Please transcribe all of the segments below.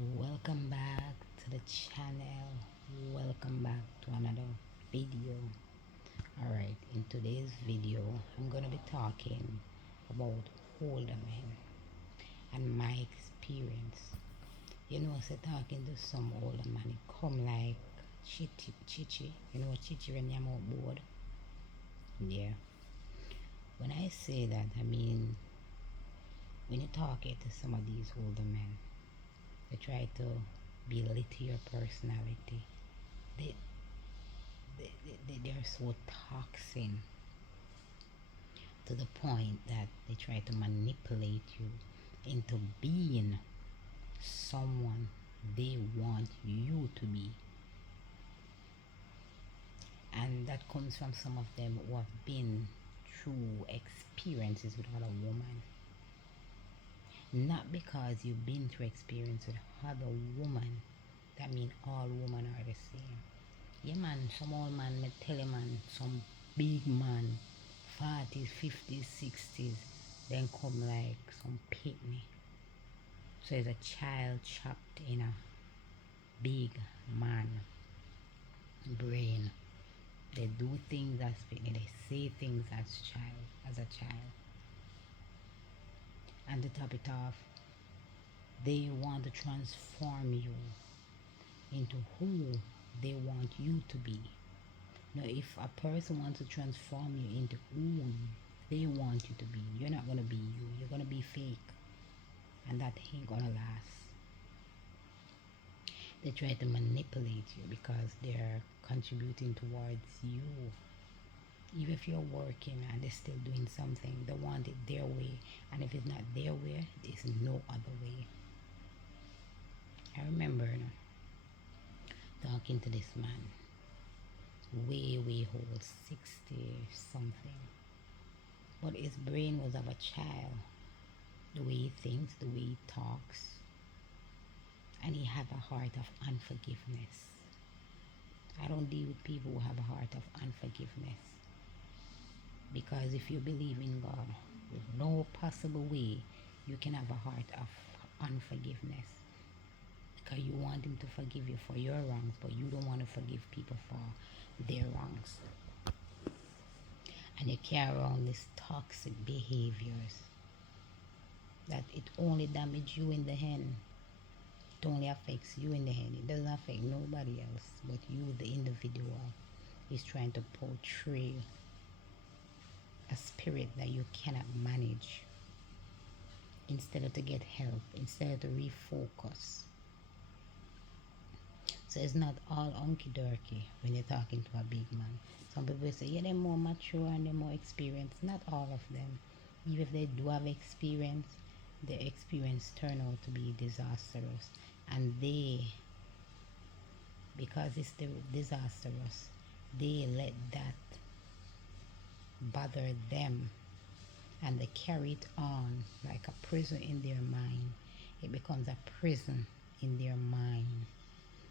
Welcome back to the channel. Welcome back to another video. Alright, in today's video, I'm gonna be talking about older men and my experience. So talking to some older man, it come like chichi. Chichi when I'm board. Yeah. When I say that, I mean when you talk to some of these older men, they try to belittle your personality. They they're so toxic to the point that they try to manipulate you into being someone they want you to be. And that comes from some of them who have been through experiences with other women. Not because you've been through experience with other women, that mean all women are the same. Yeah man, some old man, me tell you man, some big man, 40s, 50s, 60s, then come like some pygmy. So it's a child trapped in a big man brain. They do things as pygmy, they say things as a child. And to top it off, they want to transform you into who they want you to be. Now, if a person wants to transform you into who they want you to be, you're not going to be you. You're going to be fake. And that ain't going to last. They try to manipulate you because they're contributing towards you. Even if you're working and they're still doing something, they want it their way. And if it's not their way, there's no other way. I remember talking to this man, way old, 60 something. But his brain was of a child. The way he thinks, the way he talks. And he have a heart of unforgiveness. I don't deal with people who have a heart of unforgiveness. Because if you believe in God, there's no possible way you can have a heart of unforgiveness. Because you want him to forgive you for your wrongs, but you don't want to forgive people for their wrongs. And you carry around these toxic behaviors that it only damages you in the end. It only affects you in the end. It doesn't affect nobody else but you, the individual, is trying to portray a spirit that you cannot manage. Instead of to get help, instead of to refocus. So it's not all hunky dorky when you're talking to a big man. Some people say, yeah, they're more mature and they're more experienced. Not all of them. Even if they do have experience, their experience turn out to be disastrous. And they, because it's disastrous, they let that bother them and they carry it on like a prison in their mind. It becomes a prison in their mind.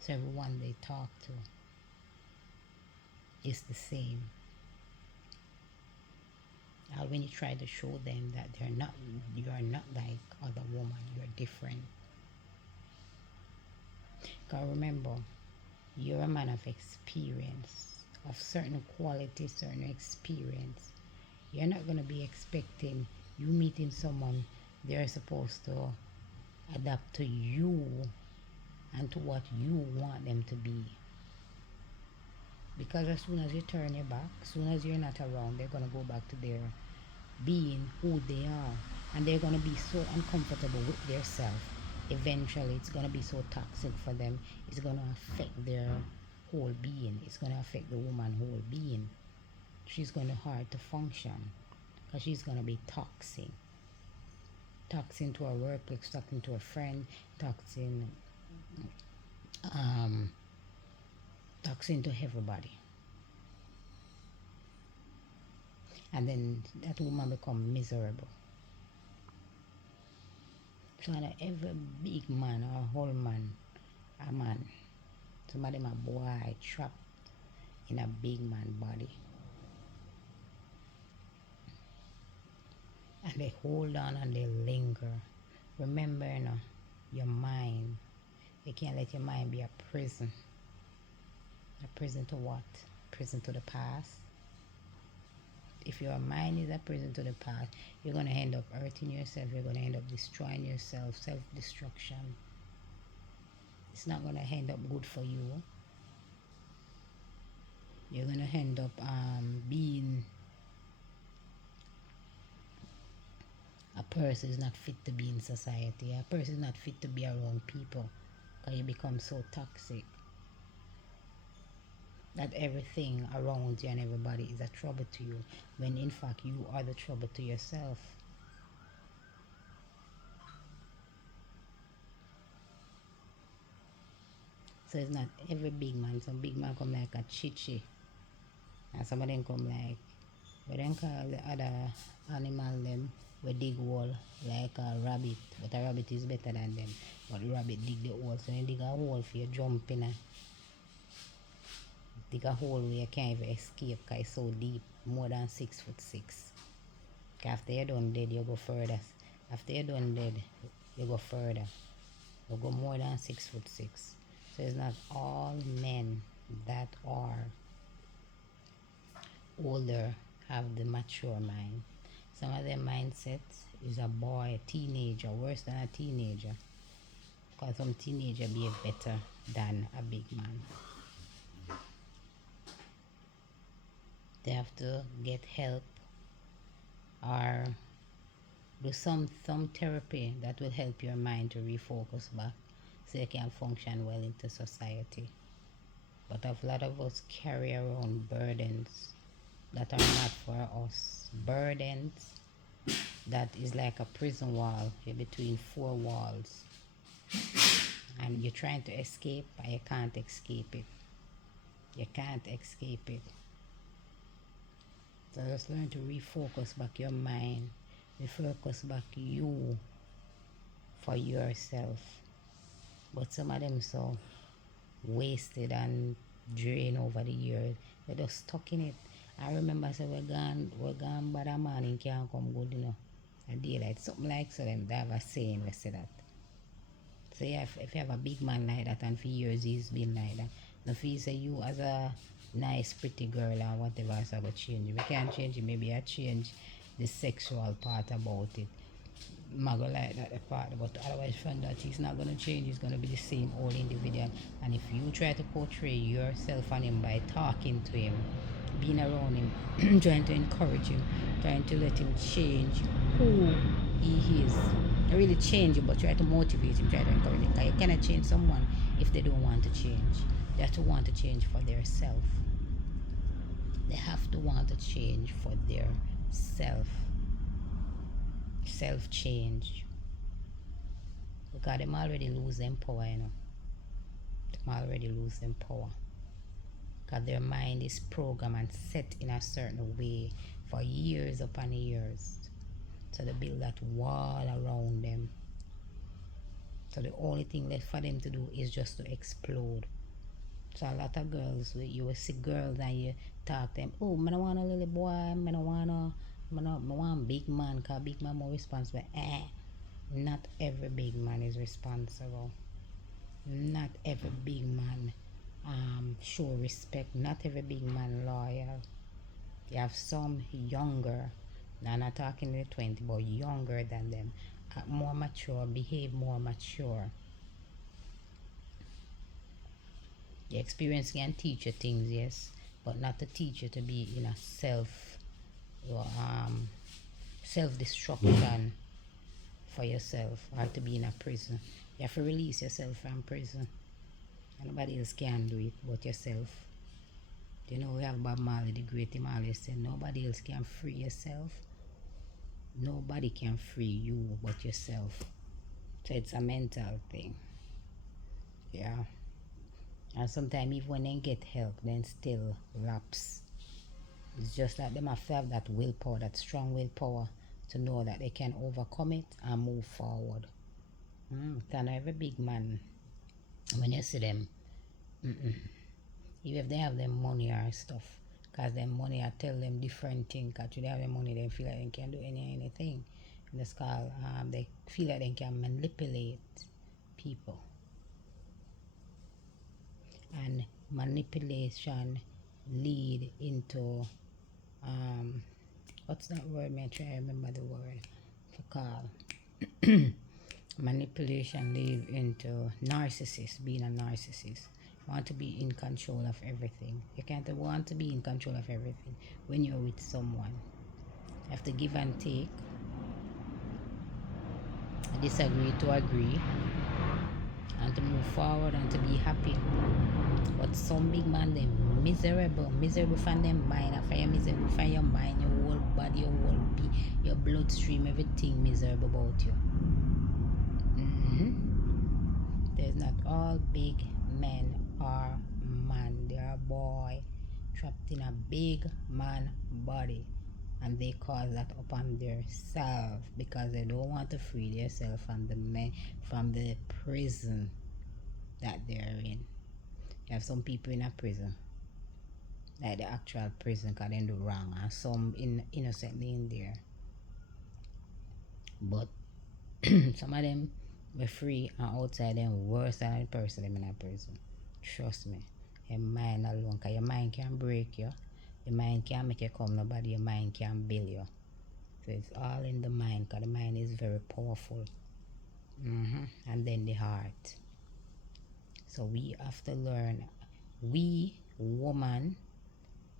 So everyone they talk to is the same. And when you try to show them that you are not like other women, you're different. Because remember, you're a man of experience, of certain quality, certain experience. You're not going to be expecting you meeting someone they're supposed to adapt to you and to what you want them to be. Because as soon as you turn your back, as soon as you're not around, they're going to go back to their being who they are. And they're going to be so uncomfortable with themselves. Eventually, it's going to be so toxic for them. It's going to affect their whole being. It's going to affect the woman's whole being. She's going to hard to function because she's going to be toxic. Toxin to her workplace, toxin to her friend, toxin toxin to everybody. And then that woman become miserable. So that every big man or whole man, a man, some of them a boy trapped in a big man body. And they hold on and they linger. Remember, your mind You can't let your mind be a prison. A prison to what? Prison to the past. If your mind is a prison to the past, you're going to end up hurting yourself. You're going to end up destroying yourself. Self-destruction. It's not going to end up good for you. You're going to end up being a person is not fit to be in society. A person is not fit to be around people because you become so toxic that everything around you and everybody is a trouble to you, when in fact you are the trouble to yourself. So it's not every big man. Some big man come like a chichi, and some of them come like, we don't call the other animal them, we dig hole like a rabbit, but a rabbit is better than them. But the rabbit dig the hole, so they dig a hole for you jump in, dig a hole where you can't even escape because it's so deep, more than 6'6". After you're done dead, you go further. After you're done dead, you go further. You go more than 6'6". So it's not all men that are older have the mature mind. Some of their mindsets is a boy, a teenager, worse than a teenager. Because some teenager behave better than a big man. They have to get help or do some therapy that will help your mind to refocus back so you can function well into society. But a lot of us carry around burdens that are not for us. Burdens that is like a prison wall. You're between four walls and you're trying to escape, but you can't escape it. You can't escape it. So just learn to refocus back your mind, refocus back you for yourself. But some of them so wasted and drained over the years. They're just stuck in it. I remember I said we're gone but a morning can't come good, you know. A daylight. Something like so them they have a saying we say that. So yeah, if you have a big man like that and for years he's been like that, if he say you as a nice pretty girl or whatever, so I go change it. We can't change it, maybe I change the sexual part about it. Mago like that part, but otherwise from that he's not gonna change, he's gonna be the same old individual. And if you try to portray yourself on him by talking to him, being around him, trying to encourage him, trying to let him change who he is. Not really change him, but try to motivate him, try to encourage him. Because you cannot change someone if they don't want to change. They have to want to change for their self. They have to want to change for their self. Self change. Because them already lose them power, you know. Them already lose them power. Because their mind is programmed and set in a certain way for years upon years. So they build that wall around them. So the only thing left for them to do is just to explode. So a lot of girls, you will see girls and you talk to them, oh, I don't want a little boy, I want big man, because big man more responsible. Not every big man is responsible. Not every big man show respect. Not every big man loyal. You have some younger, now I'm not talking in the 20, but younger than them, more mature, behave more mature. The experience can teach you things, yes, but not to teach you to be in a self-destruction for yourself, or to be in a prison. You have to release yourself from prison. Nobody else can do it but yourself. You know, we have Bob Marley, the great him always said, nobody else can free yourself. Nobody can free you but yourself. So it's a mental thing. Yeah. And sometimes even when they get help, then still lapse. It's just that they must have that willpower, that strong willpower to know that they can overcome it and move forward. Can every big man, when you see them, even if they have them money or stuff, because them money I tell them different things, because they have the money they feel like they can do anything. And it's called, they feel like they can manipulate people. and manipulation lead into what's that word? May I try to remember the word for call. Manipulation lead into narcissist, being a narcissist. Want to be in control of everything. You can't want to be in control of everything when you're with someone. You have to give and take, disagree to agree, and to move forward and to be happy. But some big man, they miserable from them mind, after you miserable from your mind, your whole body, your whole your bloodstream, everything miserable about you. There's not all big men are man. They are a boy trapped in a big man body, and they cause that upon themselves because they don't want to free themselves from the men, from the prison that they're in. You have some people in a prison, like the actual prison, because they do wrong, and some innocently in there. But some of them were free, and outside them worse than the person them in a prison. Trust me. Your mind alone, because your mind can break you. Your mind can't make you come nobody. Your mind can build you. So it's all in the mind, because the mind is very powerful. And then the heart. So we have to learn. We, woman,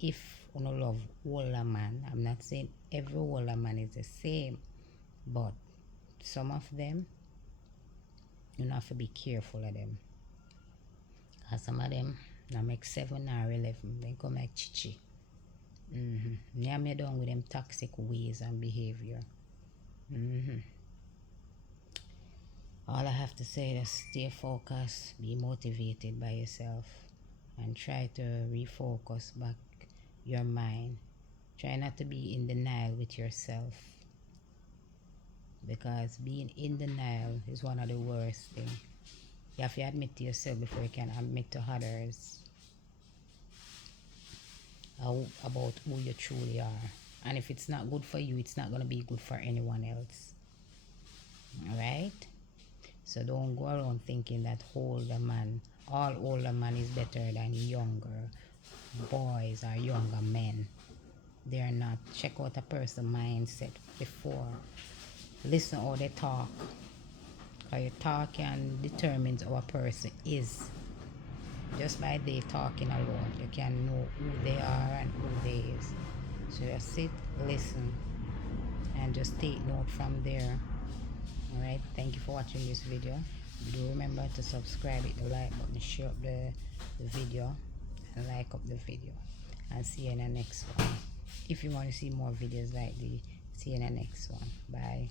if you don't love older man, I'm not saying every older man is the same, but some of them, you have to be careful of them. Because some of them, now make 7 or 11, they come like chichi. Yeah, me done with them toxic ways and behavior. All I have to say is stay focused, be motivated by yourself, and try to refocus back your mind. Try not to be in denial with yourself, because being in denial is one of the worst things. You have to admit to yourself before you can admit to others about who you truly are. And if it's not good for you, it's not going to be good for anyone else. Alright? So don't go around thinking that all older man is better than younger boys or younger men. They are not. Check out a person's mindset before. Listen how they talk. Because your talk can determine how a person is. Just by their talking alone, you can know who they are and who they is. So just sit, listen, and just take note from there. Alright, thank you for watching this video. Do remember to subscribe, hit the like button, share up the video, and like up the video. And see you in the next one. If you want to see more videos like this, see you in the next one. Bye.